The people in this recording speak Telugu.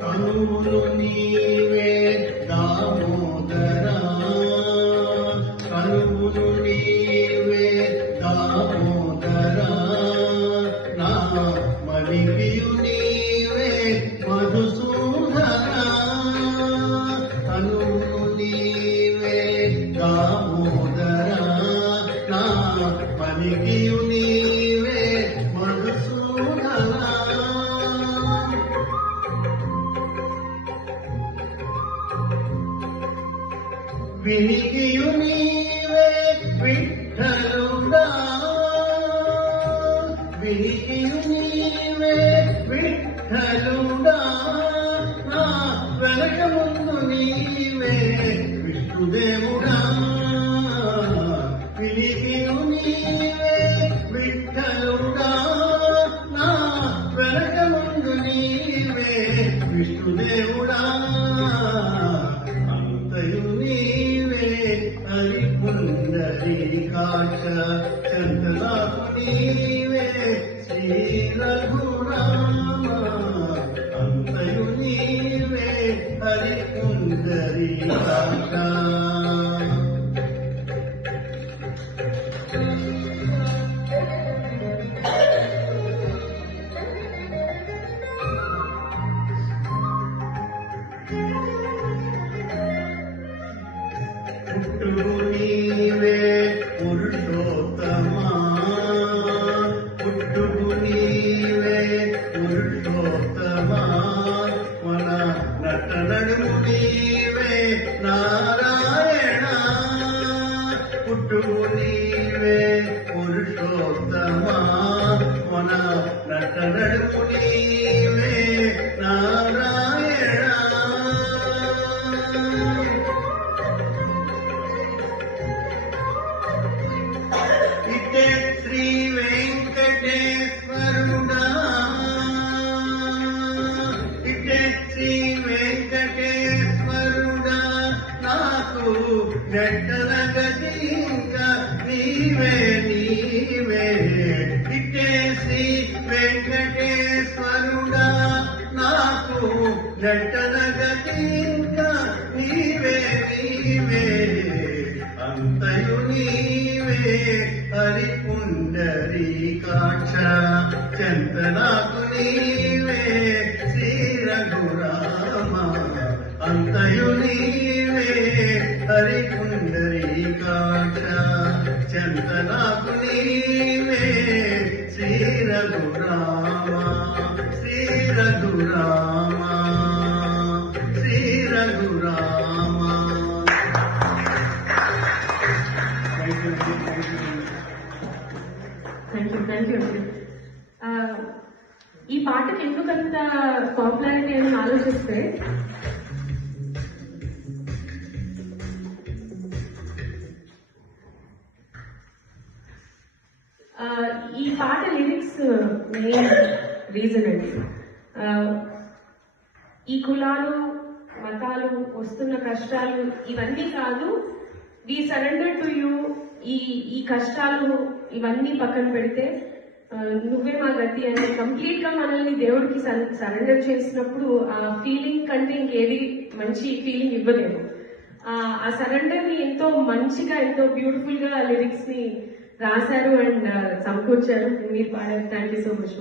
కనులు నీవే దామోదరా, కనులు నీవే దామోదరా, నా మలిపియు నీవే మధుసూదరా. కనులు నీవే దామోదరా, నా మలిపియు నీవే మధుసూదరా. వినికియు నీవే విఠలుడా, వినికియు నీవే విఠలుడా, నా వెనక ముందు నీవే విష్ణుదేవుడా. వినికియు నీవే విఠలుడా, నా వెనక ముందు నీవే విష్ణుదేవుడా. హరిపుండరీకాక్ష చంద్రనాథు నీవే శ్రీ రఘురామ, అంతయు నీవే హరిపుండరీకాక్ష. పుట్టువు నీవే పురుషోత్తమా, పుట్టువు నీవే పురుషోత్తమా, మన నటనడు నీవే నారాయణ. పుట్టువు నీవే పురుషోత్తమా, మన నటనడు నీవే నారాయణ. ఇటే శ్రీ వెంకటేశ్వరుడా, ఇటే శ్రీ వెంకటేశ్వరుడా, నాకు నెట్టల గతి ఇంకా నీవే నీవే. ఇటే శ్రీ వెంకటేశ్వరుడా, నాకు నెట్టల గతి ఇంకా నీవే నీవే. అంతయు నీవే హరిపుండరీకాక్ష చంద్రనాథు నీవే శ్రీ రఘురామ, అంతయు నీవే హరిపుండరీకాక్ష చంద్రనాథు నీవే శ్రీ రఘురామ, శ్రీ రఘురామ, శ్రీ రఘురామ. Thank you. ఈ పాటకి ఎందుకంత పాపులారిటీ అని ఆలోచిస్తే, ఈ పాట లిరిక్స్ మెయిన్ రీజన్ అండి. ఈ కులాలు మతాలు వస్తున్న కష్టాలు ఇవన్నీ కాదు, వి సరెండర్ టు యూ. ఈ కష్టాలు ఇవన్నీ పక్కన పెడితే నువ్వే మా గతి అని కంప్లీట్ గా మనల్ని దేవుడికి సరెండర్ చేసినప్పుడు ఆ ఫీలింగ్ కంటే ఇంకేది మంచి ఫీలింగ్ ఇవ్వలేము. ఆ సరెండర్ ని ఎంతో మంచిగా ఎంతో బ్యూటిఫుల్ గా లిరిక్స్ ని రాశారు అండ్ సమకూర్చారు. మీరు పాడారు. Thank you so much.